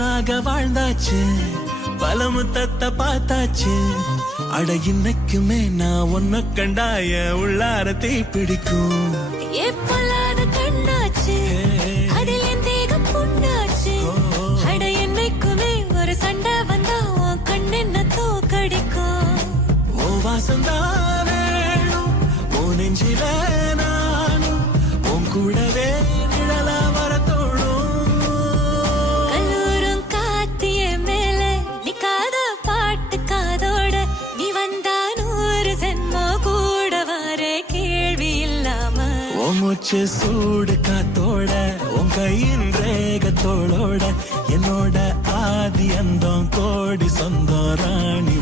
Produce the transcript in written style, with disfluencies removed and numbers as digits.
ஒன்னாக வாழ்ந்தாச்சு பல முத்தத்தை பார்த்தாச்சு அட இன்னைக்குமே நான் ஒன்ன கண்டாய உள்ளாரத்தை பிடிக்கும் எப்பொல்லாத கண்ணாச்சு அதில் என் தேகம் புண்ணாச்சு அட என்னைக்குமே ஒரு சண்டை வந்தா உன் கண்ணென்ன தோக்கடிக்கும் ஓ வாசந்தான் வேணும் ஓ நெஞ்சில நானும் உன் கூடவே நிழலா வர தோணும் கல்லூரும் காத்திய மேல நிக்காத பாட்டு காதோட நீ வந்தா 100 ஜென்மோ கூட வர கேள்வி இல்லாம ஓ மூச்சு சூடு காத்தோட உன் கையின் ரேகத்தோளோட என்னோட ஆதி அந்தம் கோடி சொந்தம் ராணி